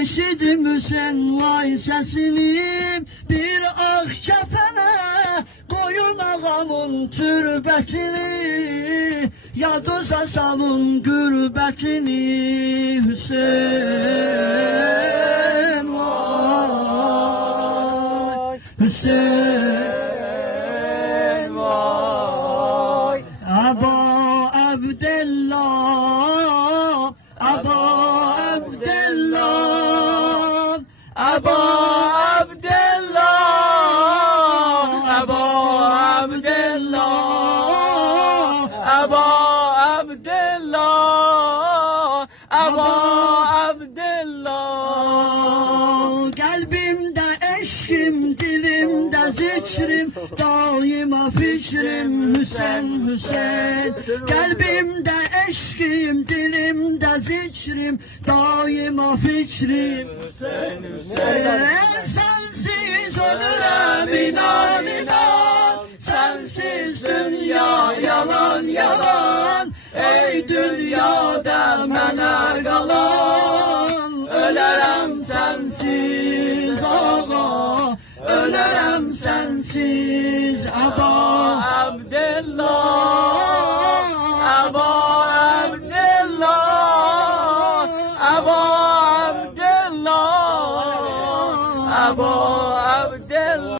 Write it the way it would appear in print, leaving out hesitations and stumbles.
Eşidim Hüseyin vay sesini, bir ah kefene koyun ağamın türbetini, yadıza salın gürbetini. Hüseyin vay, Hüseyin vay. Aba Abdullah, Aba Abdullah, Aba Abdullah, Aba Abdullah, Aba Abdullah, Aba Abdullah. Kalbimde eşkim, dilimde zikrim, daima fikrim Hüseyin, Hüseyin. Kalbimde eşkim, dilimde zikrim, daima fikrim Hüseyin, Hüseyin. Sensiz ölürüm inan inan, sensiz dünya yalan yalan. Ey dünyada mənə qalan